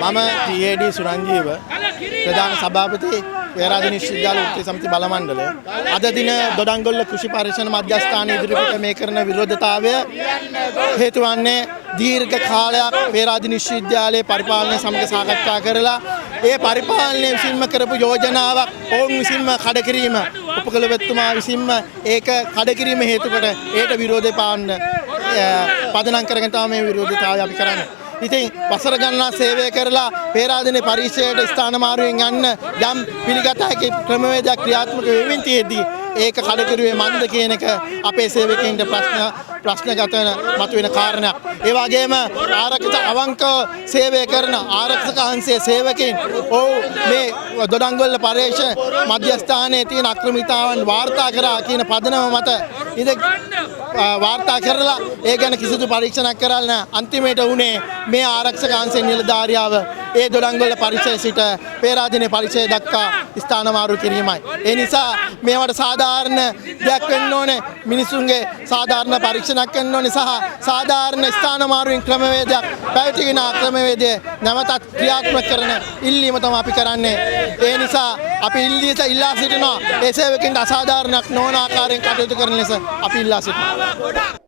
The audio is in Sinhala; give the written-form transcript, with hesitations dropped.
මම TAD සුරංජීව ප්‍රධාන සභාපති පේරාදෙණි විශ්වවිද්‍යාල වෘත්තීය සමිති බල මණ්ඩලය අද දින දොඩංගොල්ල කෘෂි පරීක්ෂණ මධ්‍යස්ථානයේ ඉදිරිපිට මේ කරන විරෝධතාවය හේතු වන්නේ දීර්ඝ කාලයක් පේරාදෙණි විශ්වවිද්‍යාලයේ පරිපාලනය සමග සාකච්ඡා කරලා ඒ පරිපාලනය විසින්ම කරපු යෝජනාවක් ඔවුන් විසින්ම කඩ කිරීම උපකුලපතිතුමා විසින්ම ඒක කඩ කිරීම හේතු කොට ඒට විරෝධය පාන්න පදනම් කරගෙන තමයි මේ විරෝධතාවය අපි කරන්නේ. ඉතින් වසර ගණනක් සේවය කරලා පේරාදෙණි පරිශ්‍රයට ස්ථාන මාරුවෙන් යන්න යම් පිළිගත හැකි ක්‍රමවේදයක් ක්‍රියාත්මක වෙමින් තියෙද්දී ඒක කඩකිරුවේ මන්ද කියන එක අපේ සේවකයින්ට ප්‍රශ්නගත වෙන මතුවෙන කාරණයක්. ඒ වගේම ආරක්ෂක අවංක සේවය කරන ආරක්ෂක අංශයේ සේවකයින් මේ දොඩංගොල්ල පරීක්ෂණ මධ්‍යස්ථානයේ තියෙන අක්‍රමිතාවන් වාර්තා කරා කියන පදනම මත වාර්තා කරලා ඒ ගැන කිසිදු පරීක්ෂණයක් කරලා නැහැ. අන්තිමේට උනේ මේ ආරක්ෂක අංශයේ නිලධාරියාව ඒ දොඩංගොල්ල පරිසරයේ සිට පේරාදෙණි පරිසරය දක්වා ස්ථාන මාරු කිරීමයි. ඒ නිසා මේවට සාධාරණ දෙයක් වෙන්න ඕනේ. මිනිසුන්ගේ සාධාරණ පරීක්ෂණයක් වෙන්න ඕනේ සහ සාධාරණ ස්ථාන මාරුවෙන් ක්‍රමවේදයක් පැවතිගෙන ක්‍රමවේදය නැවතත් ක්‍රියාත්මක කරන ඉල්ලීම තමයි අපි කරන්නේ. ඒ නිසා අපි ඉල්ලා සිටිනවා ඒ සේවකින්ට අසාධාරණයක් නොවන ආකාරයෙන් කටයුතු කරන ලෙස අපි ඉල්ලා සිටිනවා.